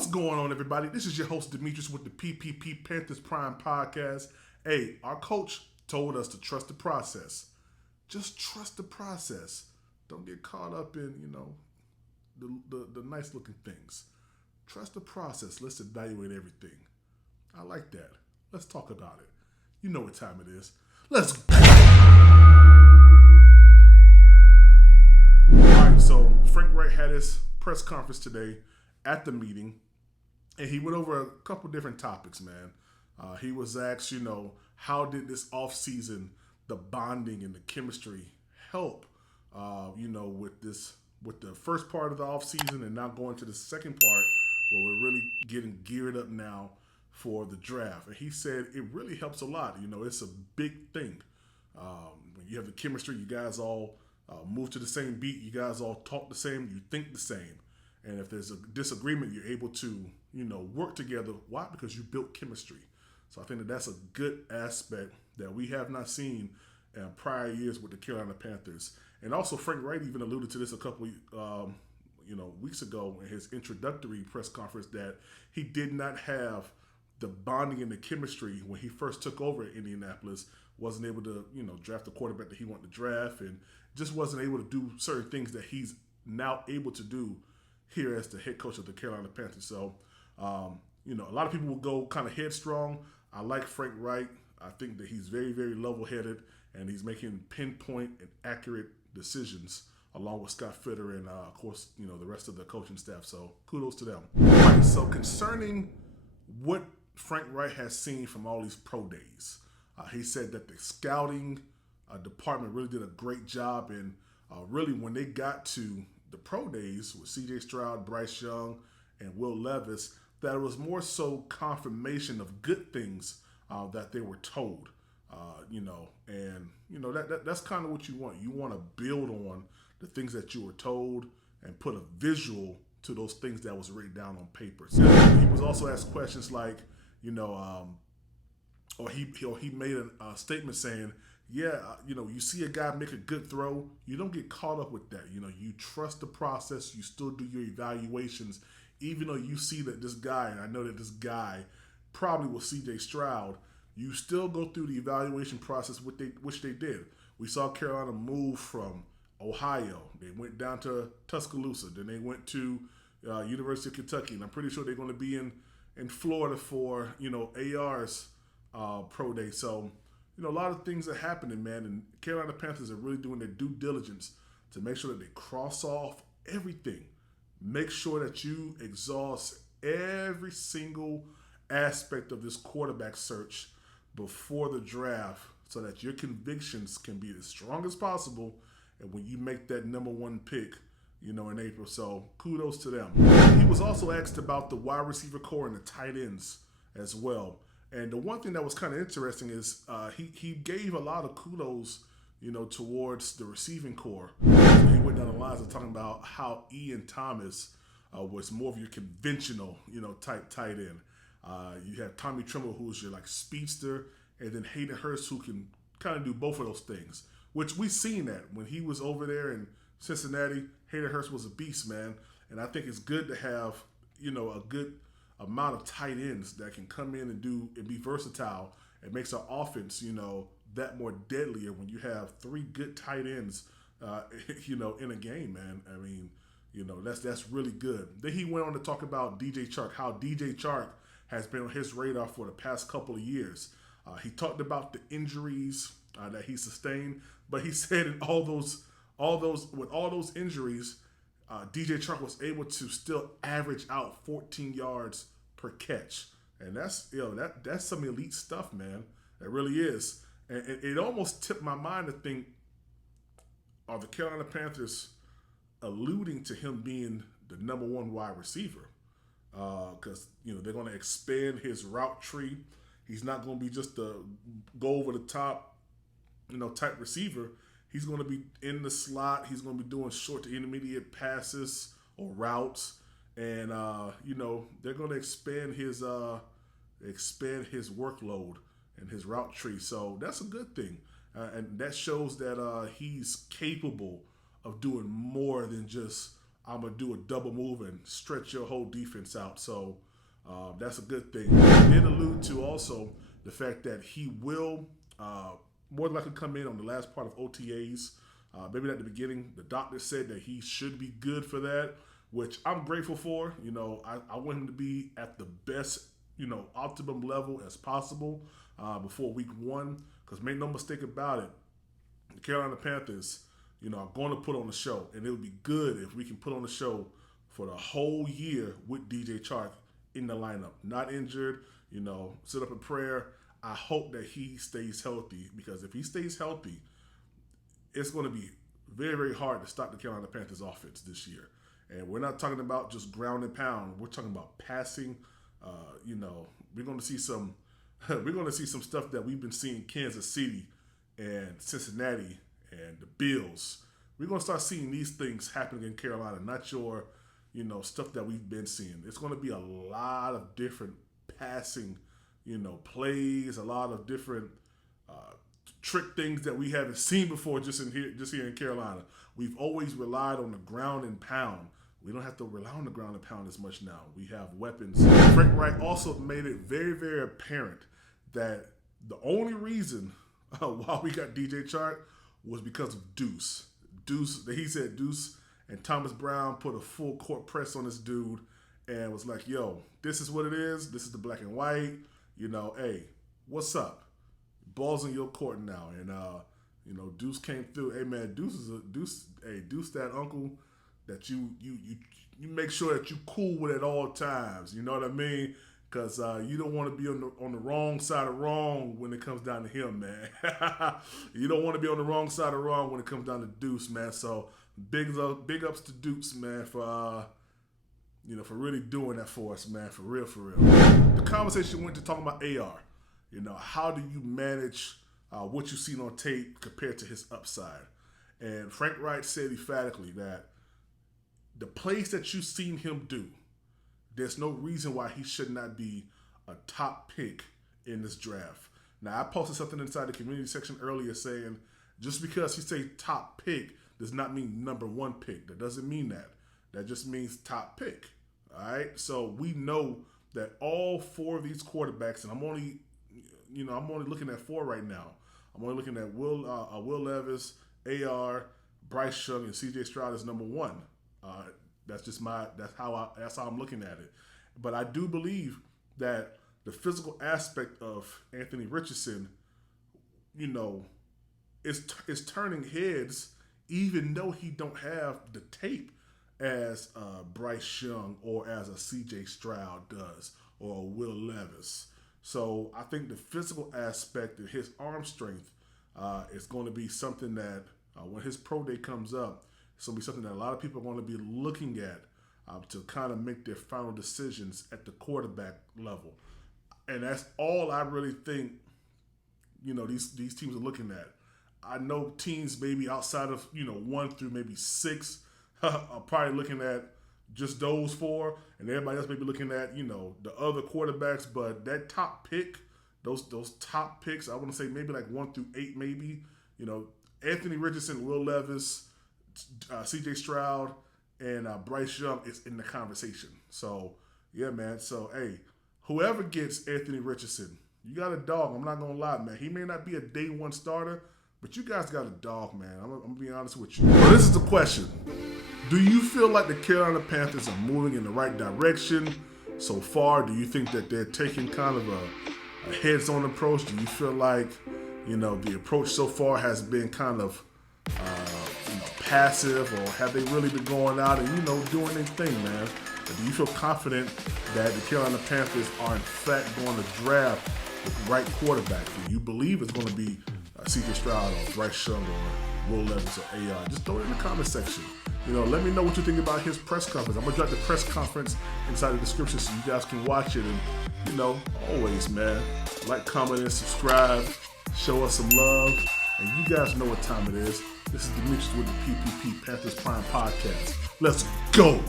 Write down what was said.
What's going on, everybody? This is your host, Demetrius, with the PPP Panthers Prime Podcast. Hey, our coach told us to trust the process. Just trust the process. Don't get caught up in, the nice looking things. Trust the process. Let's evaluate everything. I like that. Let's talk about it. You know what time it is. Let's go. All right, so Frank Reich had his press conference today at the meeting, and he went over a couple different topics, man. He was asked, how did this offseason, the bonding and the chemistry help, with the first part of the offseason and now going to the second part where we're really getting geared up now for the draft. And he said it really helps a lot. It's a big thing. When you have the chemistry, you guys all move to the same beat, you guys all talk the same, you think the same. And if there's a disagreement, you're able to, work together. Why? Because you built chemistry. So I think that that's a good aspect that we have not seen in prior years with the Carolina Panthers. And also, Frank Reich even alluded to this a couple, weeks ago in his introductory press conference that he did not have the bonding and the chemistry when he first took over at Indianapolis. Wasn't able to, draft the quarterback that he wanted to draft, and just wasn't able to do certain things that he's now able to do here as the head coach of the Carolina Panthers. So, a lot of people will go kind of headstrong. I like Frank Reich. I think that he's very, very level-headed, and he's making pinpoint and accurate decisions along with Scott Fitter and, of course, the rest of the coaching staff. So kudos to them. All right, so concerning what Frank Reich has seen from all these pro days, he said that the scouting department really did a great job, and really when they got to the pro days with C.J. Stroud, Bryce Young, and Will Levis, that it was more so confirmation of good things that they were told, that's kind of what you want. You want to build on the things that you were told and put a visual to those things that was written down on paper. So he was also asked questions like, he made a statement saying, you see a guy make a good throw, you don't get caught up with that. You trust the process, you still do your evaluations, even though you see that this guy, and I know that this guy probably was C.J. Stroud, you still go through the evaluation process, which they did. We saw Carolina move from Ohio. They went down to Tuscaloosa. Then they went to University of Kentucky. And I'm pretty sure they're going to be in Florida for, AR's pro day. So, a lot of things are happening, man. And Carolina Panthers are really doing their due diligence to make sure that they cross off everything. Make sure that you exhaust every single aspect of this quarterback search before the draft so that your convictions can be as strong as possible and when you make that number one pick, in April. So kudos to them. He was also asked about the wide receiver core and the tight ends as well. And the one thing that was kind of interesting is he gave a lot of kudos, towards the receiving core. He went down the lines of talking about how Ian Thomas was more of your conventional, type tight end. You have Tommy Tremble, who's your speedster, and then Hayden Hurst, who can kind of do both of those things, which we've seen that when he was over there in Cincinnati. Hayden Hurst was a beast, man. And I think it's good to have, a good amount of tight ends that can come in and be versatile. It makes our offense, that more deadlier when you have three good tight ends, in a game, man. I mean, that's really good. Then he went on to talk about DJ Chark, how DJ Chark has been on his radar for the past couple of years. He talked about the injuries that he sustained, but he said in all those injuries, DJ Chark was able to still average out 14 yards per catch, and that's some elite stuff, man. It really is, and it almost tipped my mind to think, are the Carolina Panthers alluding to him being the number one wide receiver? Because they're going to expand his route tree. He's not going to be just a go over the top, type receiver. He's going to be in the slot. He's going to be doing short to intermediate passes or routes, and they're going to expand his workload and his route tree. So that's a good thing, and that shows that he's capable of doing more than just I'm going to do a double move and stretch your whole defense out. So that's a good thing. He did allude to also the fact that he will more than likely come in on the last part of OTAs. Maybe at the beginning, the doctor said that he should be good for that, which I'm grateful for. I want him to be at the best, optimum level as possible before week 1. Because make no mistake about it, the Carolina Panthers, are going to put on a show. And it would be good if we can put on a show for the whole year with DJ Chark in the lineup. Not injured, sit up in prayer. I hope that he stays healthy, because if he stays healthy, it's going to be very, very hard to stop the Carolina Panthers offense this year. And we're not talking about just ground and pound. We're talking about passing. We're going to see some stuff that we've been seeing Kansas City and Cincinnati and the Bills. We're going to start seeing these things happening in Carolina, not your, stuff that we've been seeing. It's going to be a lot of different passing, plays, a lot of different trick things that we haven't seen before just here in Carolina. We've always relied on the ground and pound. We don't have to rely on the ground and pound as much now. We have weapons. Frank Reich also made it very, very apparent that the only reason why we got DJ Chark was because of Deuce. He said Deuce and Thomas Brown put a full court press on this dude and was like, yo, this is what it is. This is the black and white. Hey, what's up? Ball's in your court now. And, Deuce came through. Hey, man, Deuce, that uncle that you make sure that you cool with at all times. You know what I mean? Because you don't want to be on the wrong side of wrong when it comes down to him, man. You don't want to be on the wrong side of wrong when it comes down to Deuce, man. So big ups to Deuce, man, for really doing that for us, man. For real, for real. The conversation went to talking about AR. How do you manage what you've seen on tape compared to his upside? And Frank Reich said emphatically that the plays that you've seen him do, there's no reason why he should not be a top pick in this draft. Now, I posted something inside the community section earlier saying just because he say top pick does not mean number 1 pick. That doesn't mean that. That just means top pick. All right? So we know that all 4 of these quarterbacks, and I'm only looking at 4 right now. I'm only looking at Will Levis, AR, Bryce Young, and CJ Stroud as number 1. That's how I'm looking at it. But I do believe that the physical aspect of Anthony Richardson, is turning heads, even though he don't have the tape as Bryce Young or as a CJ Stroud does or a Will Levis. So I think the physical aspect of his arm strength is going to be something that when his pro day comes up, it's going to be something that a lot of people are going to be looking at to kind of make their final decisions at the quarterback level. And that's all I really think, these teams are looking at. I know teams maybe outside of, 1 through maybe 6 are probably looking at just those 4, and everybody else may be looking at, the other quarterbacks. But that top pick, those top picks, I want to say maybe like 1 through 8 maybe, Anthony Richardson, Will Levis, CJ Stroud, and Bryce Young is in the conversation. So, yeah, man. So, hey, whoever gets Anthony Richardson, you got a dog. I'm not going to lie, man. He may not be a day 1 starter, but you guys got a dog, man. I'm going to be honest with you. Well, this is the question. Do you feel like the Carolina Panthers are moving in the right direction so far? Do you think that they're taking kind of a heads-on approach? Do you feel like, the approach so far has been kind of passive, or have they really been going out and, doing their thing, man? Or do you feel confident that the Carolina Panthers are in fact going to draft the right quarterback? Do you believe it's going to be CJ Stroud or Bryce Young or Will Levis or AR? Just throw it in the comment section. Let me know what you think about his press conference. I'm going to drop the press conference inside the description so you guys can watch it. And, always, man, like, comment, and subscribe. Show us some love. And you guys know what time it is. This is Demetrius with the PPP Panthers Prime Podcast. Let's go.